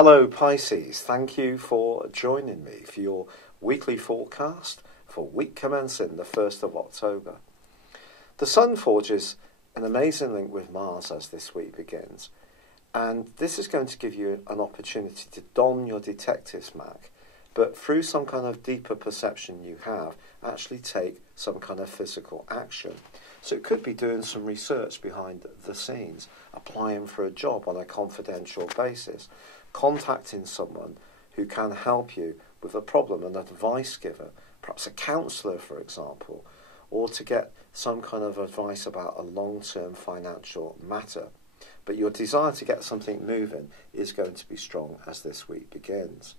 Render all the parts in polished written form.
Hello Pisces, thank you for joining me for your weekly forecast for week commencing the 1st of October. The Sun forges an amazing link with Mars as this week begins, and this is going to give you an opportunity to don your detective's mask, but through some kind of deeper perception you have, actually take some kind of physical action. So it could be doing some research behind the scenes, applying for a job on a confidential basis, contacting someone who can help you with a problem, an advice giver, perhaps a counsellor, for example, or to get some kind of advice about a long-term financial matter. But your desire to get something moving is going to be strong as this week begins.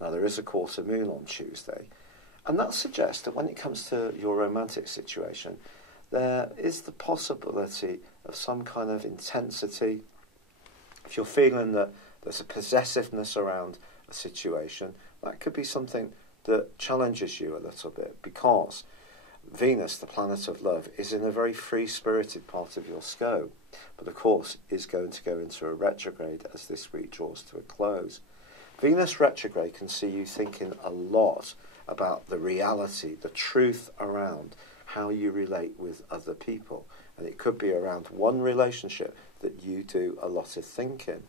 Now, there is a quarter moon on Tuesday, and that suggests that when it comes to your romantic situation, there is the possibility of some kind of intensity. If you're feeling that there's a possessiveness around a situation, that could be something that challenges you a little bit, because Venus, the planet of love, is in a very free-spirited part of your scope, but of course is going to go into a retrograde as this week draws to a close. Venus retrograde can see you thinking a lot about the reality, the truth around how you relate with other people, and it could be around one relationship that you do a lot of thinking.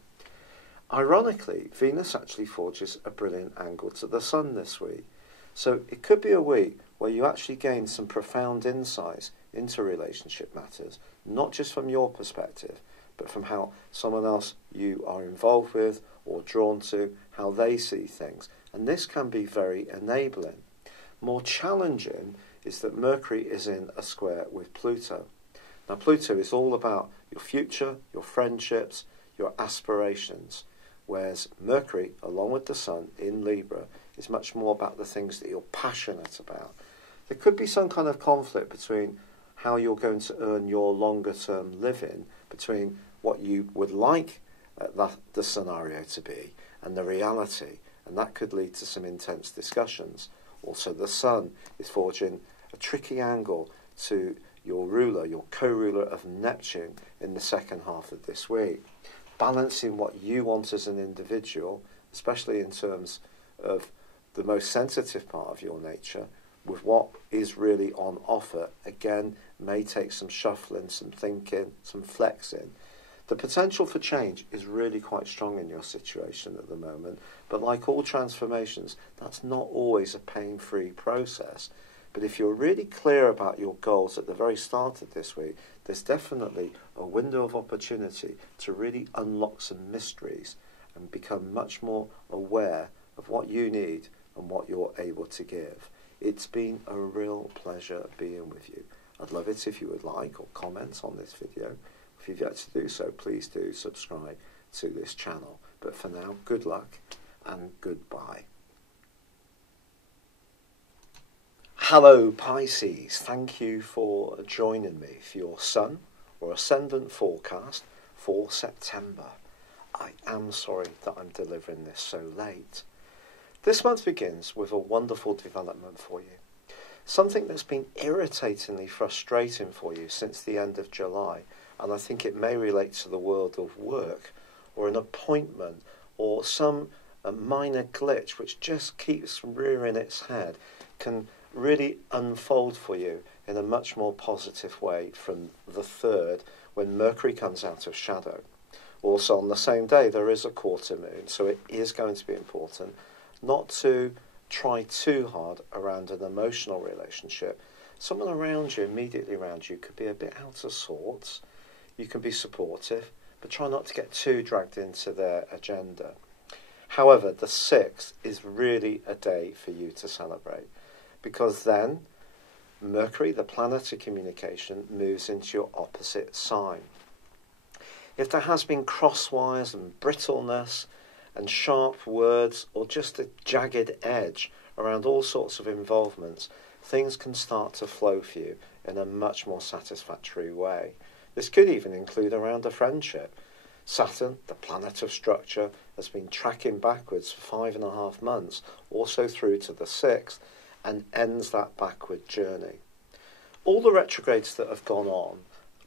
Ironically, Venus actually forges a brilliant angle to the Sun this week. So it could be a week where you actually gain some profound insights into relationship matters, not just from your perspective, but from how someone else you are involved with or drawn to, how they see things. And this can be very enabling. More challenging is that Mercury is in a square with Pluto. Now, Pluto is all about your future, your friendships, your aspirations, whereas Mercury, along with the Sun in Libra, is much more about the things that you're passionate about. There could be some kind of conflict between how you're going to earn your longer-term living, between what you would like the scenario to be and the reality, and that could lead to some intense discussions. Also, the Sun is forging a tricky angle to your ruler, your co-ruler of Neptune, in the second half of this week. Balancing what you want as an individual, especially in terms of the most sensitive part of your nature, with what is really on offer, again, may take some shuffling, some thinking, some flexing. The potential for change is really quite strong in your situation at the moment, but like all transformations, that's not always a pain-free process. But if you're really clear about your goals at the very start of this week, there's definitely a window of opportunity to really unlock some mysteries and become much more aware of what you need and what you're able to give. It's been a real pleasure being with you. I'd love it if you would like or comment on this video. If you've yet to do so, please do subscribe to this channel. But for now, good luck and goodbye. Hello Pisces, thank you for joining me for your Sun or Ascendant forecast for September. I am sorry that I'm delivering this so late. This month begins with a wonderful development for you. Something that's been irritatingly frustrating for you since the end of July, and I think it may relate to the world of work or an appointment or some minor glitch which just keeps rearing its head, can really unfold for you in a much more positive way from the 3rd, when Mercury comes out of shadow. Also on the same day there is a quarter moon, so it is going to be important not to try too hard around an emotional relationship. Someone around you, immediately around you, could be a bit out of sorts. You can be supportive, but try not to get too dragged into their agenda. However, the 6th is really a day for you to celebrate, because then Mercury, the planet of communication, moves into your opposite sign. If there has been crosswires and brittleness and sharp words or just a jagged edge around all sorts of involvements, things can start to flow for you in a much more satisfactory way. This could even include around a friendship. Saturn, the planet of structure, has been tracking backwards for 5.5 months, also through to the 6th, and ends that backward journey. All the retrogrades that have gone on,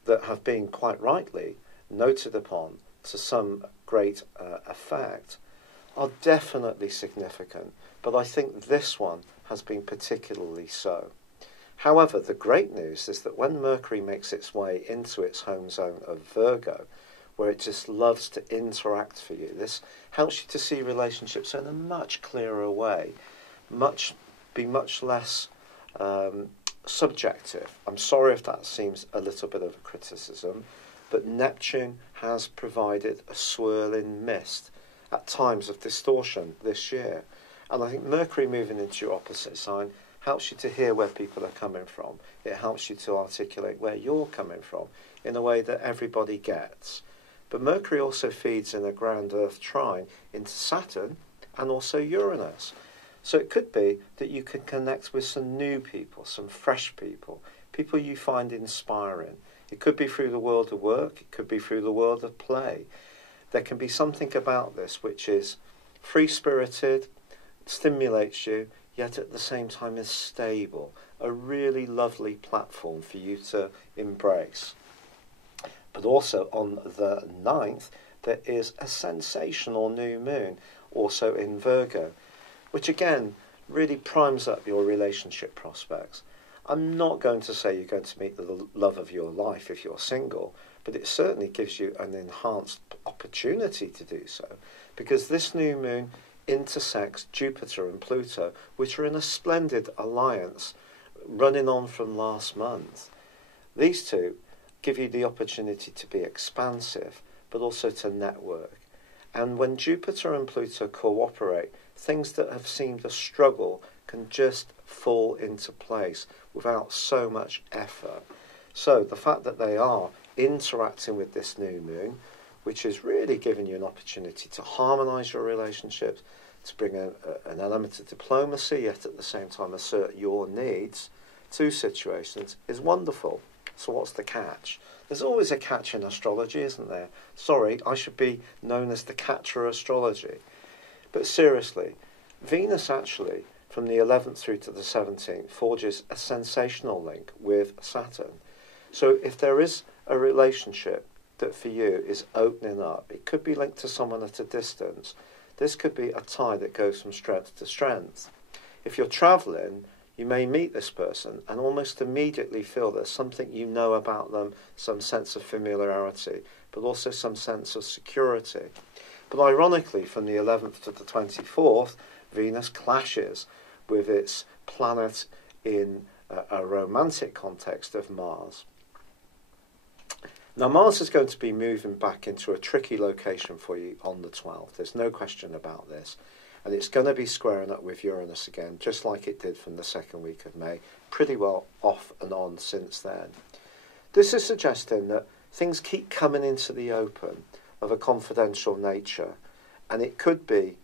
that have been quite rightly noted upon to some great effect, are definitely significant, but I think this one has been particularly so. However, the great news is that when Mercury makes its way into its home zone of Virgo, where it just loves to interact for you, this helps you to see relationships in a much clearer way, be much less subjective. I'm sorry if that seems a little bit of a criticism, but Neptune has provided a swirling mist at times of distortion this year. And I think Mercury moving into your opposite sign helps you to hear where people are coming from. It helps you to articulate where you're coming from in a way that everybody gets. But Mercury also feeds in a ground Earth trine into Saturn and also Uranus. So it could be that you can connect with some new people, some fresh people, people you find inspiring. It could be through the world of work, it could be through the world of play. There can be something about this which is free-spirited, stimulates you, yet at the same time is stable. A really lovely platform for you to embrace. But also on the 9th, there is a sensational new moon, also in Virgo, which again really primes up your relationship prospects. I'm not going to say you're going to meet the love of your life if you're single, but it certainly gives you an enhanced opportunity to do so, because this new moon intersects Jupiter and Pluto, which are in a splendid alliance running on from last month. These two give you the opportunity to be expansive, but also to network. And when Jupiter and Pluto cooperate, things that have seemed a struggle can just fall into place without so much effort. So the fact that they are interacting with this new moon, which is really giving you an opportunity to harmonise your relationships, to bring an element of diplomacy, yet at the same time assert your needs to situations, is wonderful. So what's the catch? There's always a catch in astrology, isn't there? Sorry, I should be known as the catcher astrology. But seriously, Venus actually, from the 11th through to the 17th, forges a sensational link with Saturn. So if there is a relationship that for you is opening up, it could be linked to someone at a distance. This could be a tie that goes from strength to strength. If you're travelling, you may meet this person and almost immediately feel there's something you know about them, some sense of familiarity, but also some sense of security. But ironically, from the 11th to the 24th, Venus clashes with its planet in a romantic context of Mars. Now, Mars is going to be moving back into a tricky location for you on the 12th. There's no question about this. And it's going to be squaring up with Uranus again, just like it did from the second week of May, pretty well off and on since then. This is suggesting that things keep coming into the open of a confidential nature, and it could be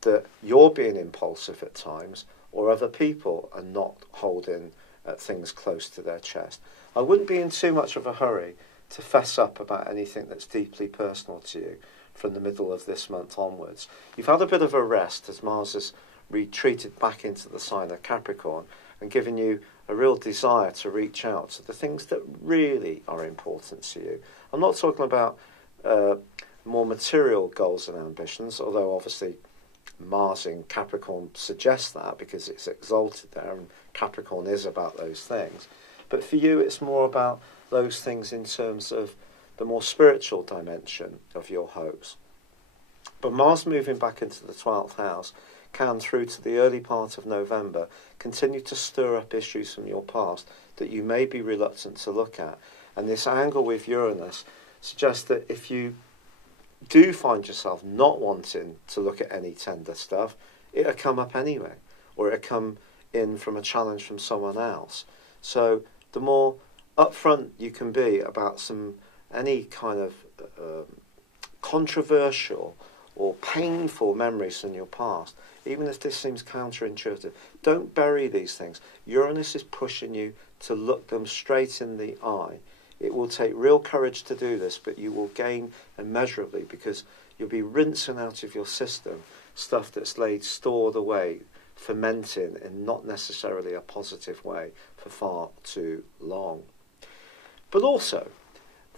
that you're being impulsive at times, or other people are not holding things close to their chest. I wouldn't be in too much of a hurry to fess up about anything that's deeply personal to you from the middle of this month onwards. You've had a bit of a rest as Mars has retreated back into the sign of Capricorn and given you a real desire to reach out to the things that really are important to you. I'm not talking about more material goals and ambitions, although obviously Mars in Capricorn suggests that because it's exalted there, and Capricorn is about those things. But for you, it's more about those things in terms of the more spiritual dimension of your hopes. But Mars moving back into the 12th house can, through to the early part of November, continue to stir up issues from your past that you may be reluctant to look at. And this angle with Uranus suggests that if you do find yourself not wanting to look at any tender stuff, it'll come up anyway, or it'll come in from a challenge from someone else. So the more upfront you can be about any kind of controversial or painful memories from your past, even if this seems counterintuitive, don't bury these things. Uranus is pushing you to look them straight in the eye. It will take real courage to do this, but you will gain immeasurably because you'll be rinsing out of your system stuff that's laid stored away, fermenting in not necessarily a positive way for far too long. But also,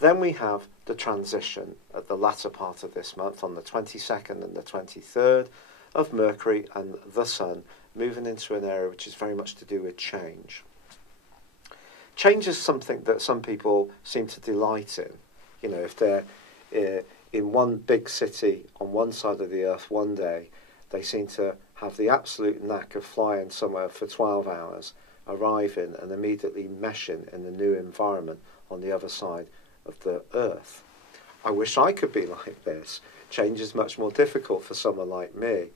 then we have the transition at the latter part of this month on the 22nd and the 23rd of Mercury and the Sun moving into an area which is very much to do with change. Change is something that some people seem to delight in. You know, if they're in one big city on one side of the earth one day, they seem to have the absolute knack of flying somewhere for 12 hours, arriving and immediately meshing in the new environment on the other side of the earth. I wish I could be like this. Change is much more difficult for someone like me.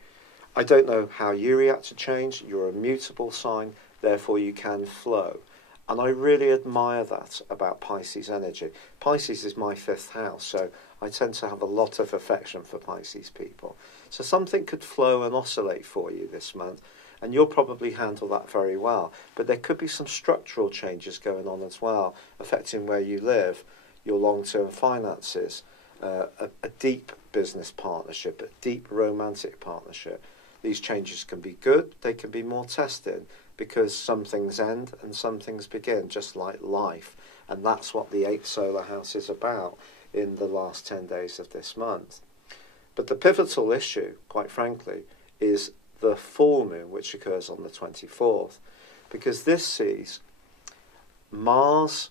I don't know how you react to change. You're a mutable sign, therefore you can flow. And I really admire that about Pisces energy. Pisces is my 5th house, so I tend to have a lot of affection for Pisces people. So something could flow and oscillate for you this month, and you'll probably handle that very well. But there could be some structural changes going on as well, affecting where you live, your long-term finances, a deep business partnership, a deep romantic partnership. These changes can be good, they can be more testing, because some things end and some things begin, just like life. And that's what the 8th solar house is about in the last 10 days of this month. But the pivotal issue, quite frankly, is the full moon, which occurs on the 24th, because this sees Mars,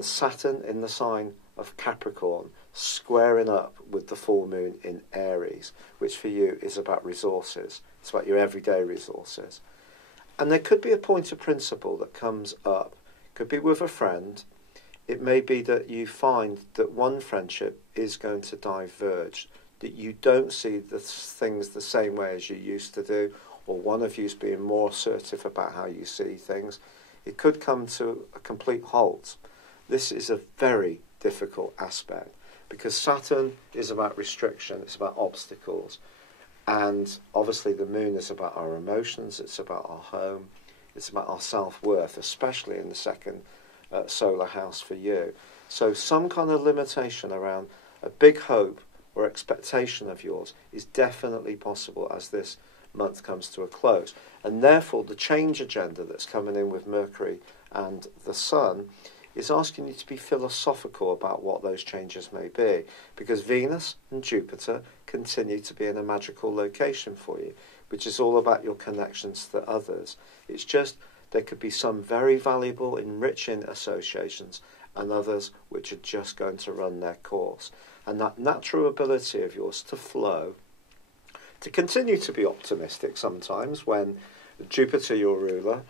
Saturn in the sign of Capricorn, squaring up with the full moon in Aries, which for you is about resources. It's about your everyday resources. And there could be a point of principle that comes up. It could be with a friend. It may be that you find that one friendship is going to diverge, that you don't see the things the same way as you used to do, or one of you's being more assertive about how you see things. It could come to a complete halt. This is a very difficult aspect, because Saturn is about restriction, it's about obstacles. And obviously the moon is about our emotions, it's about our home, it's about our self-worth, especially in the 2nd solar house for you. So some kind of limitation around a big hope or expectation of yours is definitely possible as this month comes to a close. And therefore the change agenda that's coming in with Mercury and the Sun is asking you to be philosophical about what those changes may be, because Venus and Jupiter continue to be in a magical location for you, which is all about your connections to others. It's just there could be some very valuable, enriching associations and others which are just going to run their course. And that natural ability of yours to flow, to continue to be optimistic sometimes when Jupiter, your ruler,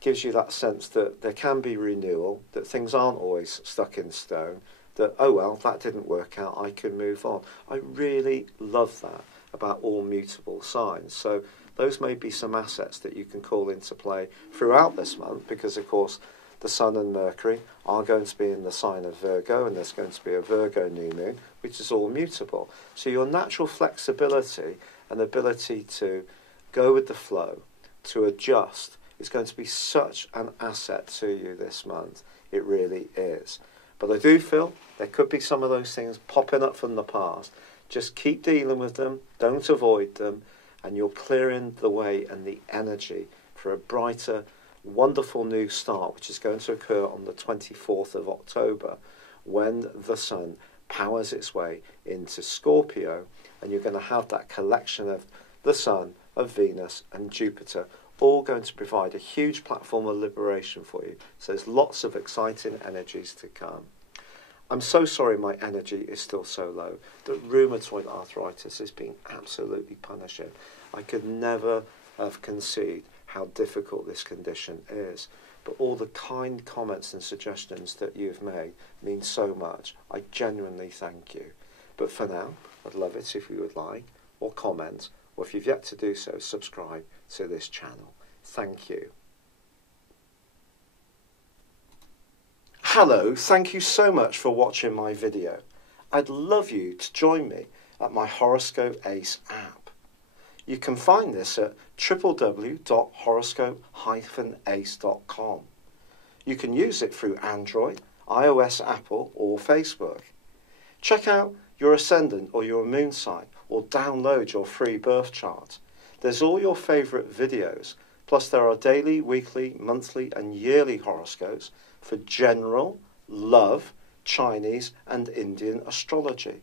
gives you that sense that there can be renewal, that things aren't always stuck in stone, that, oh well, that didn't work out, I can move on. I really love that about all mutable signs. So those may be some assets that you can call into play throughout this month, because of course the Sun and Mercury are going to be in the sign of Virgo, and there's going to be a Virgo new moon, which is all mutable. So your natural flexibility and ability to go with the flow, to adjust, is going to be such an asset to you this month. It really is. But I do feel there could be some of those things popping up from the past. Just keep dealing with them, don't avoid them, and you're clearing the way and the energy for a brighter, wonderful new start, which is going to occur on the 24th of October, when the Sun powers its way into Scorpio, and you're going to have that collection of the Sun, of Venus and Jupiter, all going to provide a huge platform of liberation for you. So there's lots of exciting energies to come. I'm so sorry my energy is still so low. The rheumatoid arthritis is being absolutely punishing. I could never have conceived how difficult this condition is. But all the kind comments and suggestions that you've made mean so much. I genuinely thank you. But for now, I'd love it if you would like, or comment, or if you've yet to do so, subscribe to this channel. Thank you. Hello, thank you so much for watching my video. I'd love you to join me at my Horoscope Ace app. You can find this at www.horoscope-ace.com. You can use it through Android, iOS, Apple or Facebook. Check out your ascendant or your moon sign, or download your free birth chart. There's all your favourite videos, plus there are daily, weekly, monthly and yearly horoscopes for general, love, Chinese and Indian astrology.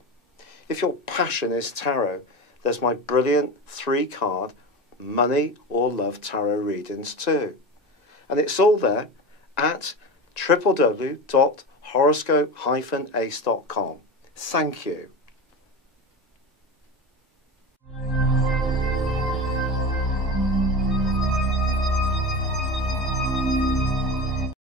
If your passion is tarot, there's my brilliant 3-card money or love tarot readings too. And it's all there at www.horoscope-ace.com. Thank you.